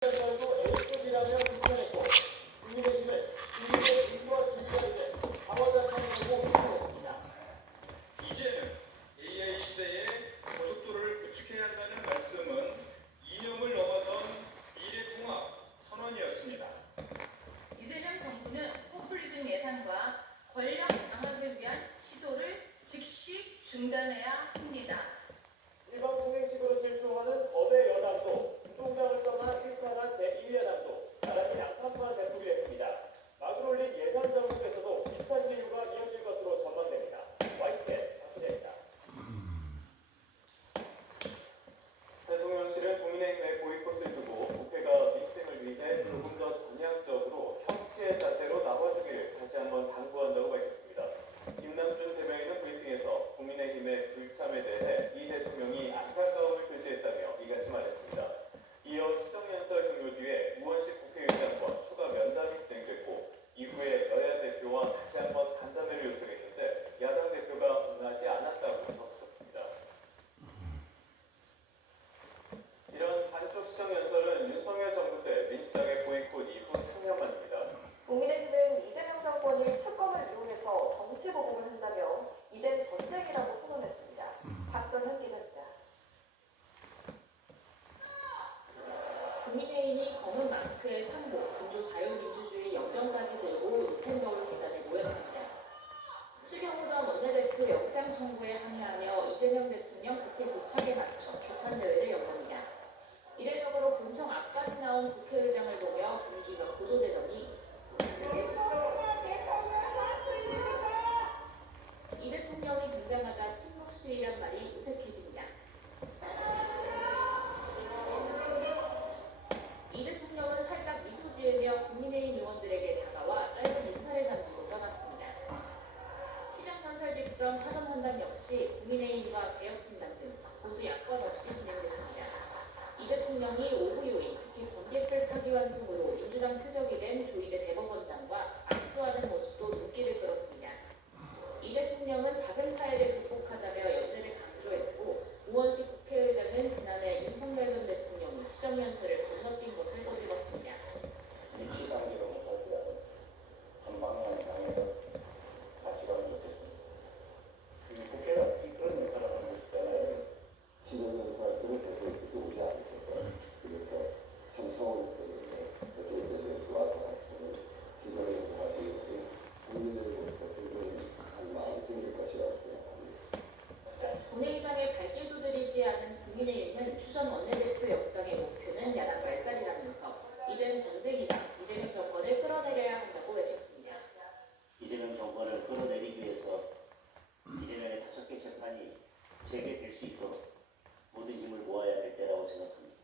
결도 A급이라며 불편했고 국민의힘은 국민의 인과 질서에게 자화자찬하고 비판했습니다. 이제는 AI 시대에 고속도로를 구축해야 한다는 말씀은 이념을 넘어선 미래통합 선언이었습니다. 이재명 정부는 포퓰리즘 예산과 권력 장악을 위한 시도를 즉시 중단해야 합니다. 일반 통행식으로 질주하는 거대 여당도 운동장을 떠나 일탈한 제2야당도 나란히 양탄만 대폭이 됐습니다. 막을 올린 예산 정국에서도 비슷한 기류가 이어질 것으로 전망됩니다. YTN 박진혜입니다. 대통령실은 국민의힘의 보이콧을 두고 국회가 민생을 위해 조금 더 전향적으로 협치의 자세로 나와주기를 다시 한번 당부한다고 밝혔습니다. 김남준 대변인은 브리핑에서 국민의힘의 불참에 대해 이 대통령이 안타까움을 표시했다며 이같이 말했습니다. 이어 시정연설 종료 뒤에 우원식 국회의장과 추가 면담이 진행됐고 이후에 여야 대표와 다시 한번 간담회를 요청했는데 야당 대표가 응하지 않았다고 덧붙였습니다. 이런 반쪽 시정연설은 윤석열 정부 때 민주당의 보이콧 이후 3년 만입니다. 국민의힘은 이재명 정권이 특검을 이용해서 정치 보복을 한다며 이젠 전쟁이라고 선언했습니다. 박전현 기자입니다. 국민의힘이 검은 마스크에 상복, 근조 자유민주주의 영정까지 들고 노텐더울 계단에 모였습니다. 추경호 전 원내대표 영장 청구에 항의하며 이재명 대통령 국회 도착에 맞춰 규탄 대회를 연 겁니다. 이례적으로 본청 앞까지 나온 국회의장을 보며 분위기가 고조되더니 이 대통령이 등장하자 침묵 시위란 말이 무색해집니다. 이 대통령은 살짝 미소 지으며 국민의힘 의원들에게 다가와 짧은 인사를 남기고 떠났습니다. 시정연설 직전 사전환담 역시 국민의힘과 개혁신당 등 보수 야권 없이 진행됐습니다. 이 대통령이 오후 요인, 특히 번개불 파기환송으로 민주당 표적이 된 조희대 대법원장과 악수하는 모습도 눈길을 끌었습니다. 이 대통령은 작은 차이를 극복하자며 연대를 강조했고 우원식 국회의장은 지난해 윤석열 전 대통령이 시정연설을 건너뛴 것을 꼬집었습니다. 위치 관계로 못하더라도 한 방향을 향해서 같이 가면 좋겠습니다. 국회가 그런 역할을 하는 것이잖아요. 시정연설 대표께서 오지 않으셔서 그래서 청소년들에게 어떻게 좋아서 같이 시정연설 하시겠지 국민들로부터 굉장히 한 마음이 생길 것이라고 생각합니다. 본회의장에 발길도 들이지 않은 국민의힘은 추전 원내대표 영장의 목표는 야당 말살이라면서 이젠 전쟁이다. 이재명 정권을 끌어내려야 한다고 외쳤습니다. 이재명 정권을 끌어내리기 위해서 이재명의 5개 재판이 재개될 수 있도록 모든 힘을 모아야 될 때라고 생각합니다.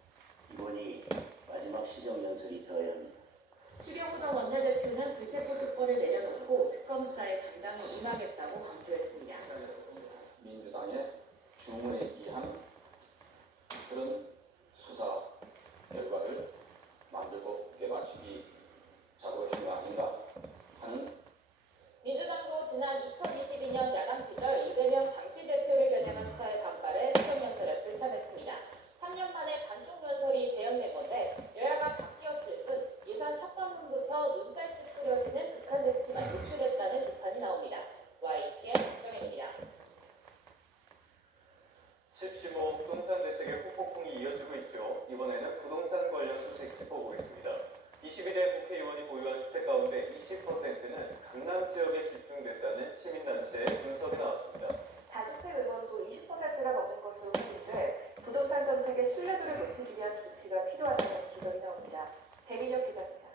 이번이 마지막 시정연설이 되어야 합니다. 추경호 전 원내대표는 불체포 특권을 내려놓고 특검 수사에 당당히 임하겠다고 강조했습니다. 민주당의 주문에 의한 그런 수사 결과를 만들고 개맞추기 작업을 한 거 아닌가 하는. 민주당도 지난 2022년 야당 시절 이재명 당시 대표를 겨냥한 수사에 반발해 시정연설에 불참했습니다. 3년 만에 반쪽 연설이 재연된 건데 여야가 바뀌었을 뿐 예산 첫 방문부터 눈살 찌푸려지는 극한 대치만 노출했다는 비판이 나옵니다. YTN 박정혜입니다. 15 부동산 대책의 후폭풍이 이어지고 있죠. 이번에는 부동산 관련 소식 짚어보겠습니다. 22대 국회의원이 보유한 주택 가운데 20%는 강남 지역에 집중됐다는 시민단체의 분석이 나왔습니다. 다주택 의원도 20%가 넘는 것으로 확인돼 부동산 정책의 신뢰도를 높이기 위한 조치가 필요하다는 지적이 나옵니다. 배민혁 기자입니다.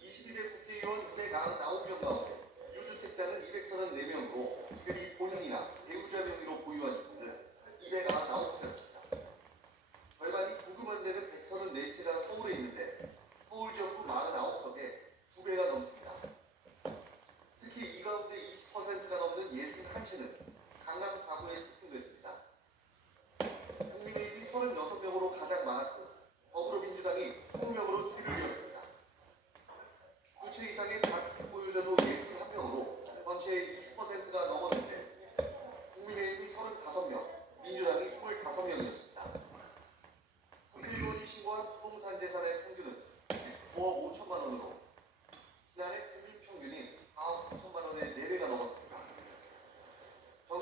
22대 국회의원 249명 가운데 유주택자는 234명으로 특별히 본인이나 배우자 명의로 보유한 주택은 299채였습니다. 절반이 조그만 데는 134채가 서울에 있는데 서울 지역구 49석에 2배가 넘습니다. 특히 이 가운데 20%가 넘는 61채는 강남 4구에 집중됐습니다. 국민의힘이 36명으로 가장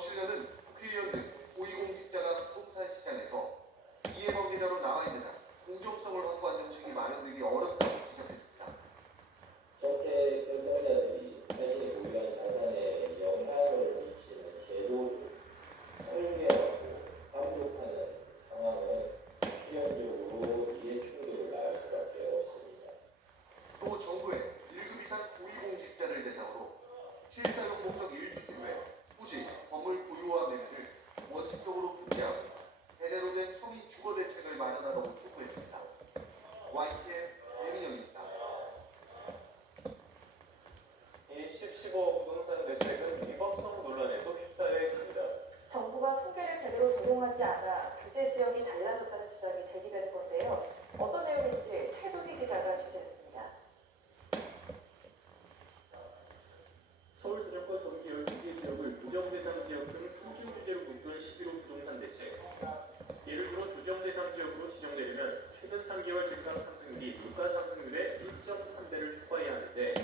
거칠려는 국회의원 등 고위공직자가 부동산시장에서 이해관계자로 남아있는 한 공정성을 확보한 정책이 마련되기 어렵다고 지적했습니다. 정책 결정자들이 자신이 보유한 자산에 영향을 미치는 제도를 설계하고 감독하는 상황은 필연적으로 이해 충돌을 낳을 수밖에 없습니다. 또 정부는 1급 이상 고위공직자를 대상으로 실사용 목적 1주택 외 토지, 건물 보유와 매매를 원칙적으로 금지하고 제대로 된 서민 주거 대책을 마련하라고 촉구했습니다. YTN 배민영입니다. 이 10.15 부동산 대책은 위법성 논란에도 휩싸여 있습니다. 정부가 통계를 제대로 적용하지 않아 규제 지역이 달라졌다는 주장이 제기되는 건데요. 어떤 내용인지 최도희 기자가 취재했습니다. 서울 수도권 동지역 규제 지역을 조정 대상 지역 등 3주 규제로 묶은 11호 부동산 대책. 예를 들어 조정 대상 지역으로 지정되려면 최근 3개월 집값 상승률이 물가 상승률의 1.3배를 초과해야 하는데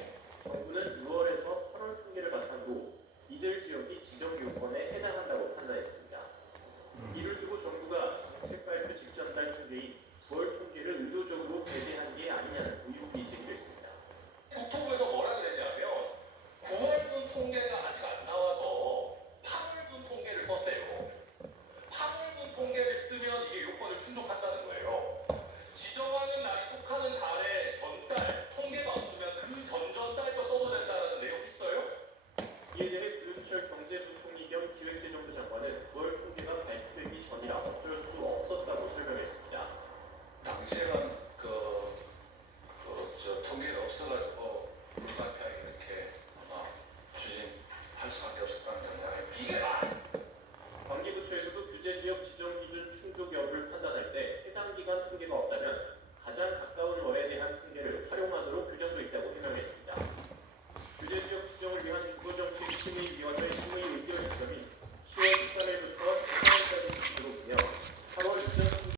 정부는 6월에서 8월 통계를 바탕으로 이들 지역이 지정 요건에 해당한다고 판단했습니다. 이를 두고 정부가 정책 발표 직전 달 통계인 9월 통계를 의도적으로 배제한 게 아니냐는 의혹이 제기됐습니다. 국토부에서 뭐라 그랬냐면 9월분 통계가 아직 안 나와서 8월분 통계를 썼대요. 8월분 통계를 쓰면 이게 요건을 충족한다는 거예요. 지정하는 날이 속하는 달에 전달 통계가 없으면 그 전전달 거 써도 된다는 내용 있어요? 이에 대해 구윤철 경제부총리 겸 기획재정부 장관은 9월 통계가 발표되기 전이라 어쩔 수 없었다고 설명했습니다. 당시에는 통계가 없어가지고 불가피하게 이렇게 추진할 수밖에 없었다는 점장에 이게 말 관계부처에서도 규제 지역 지정 기준 충족 여부를 판단할 때 해당 기간 통계가 없다면 가장 가까운 월에 대한 통계를 활용하도록 규정도 있다고 해명했습니다. 규제 지역 지정을 위한 주거정책 심의위원회 심의 의견 지점이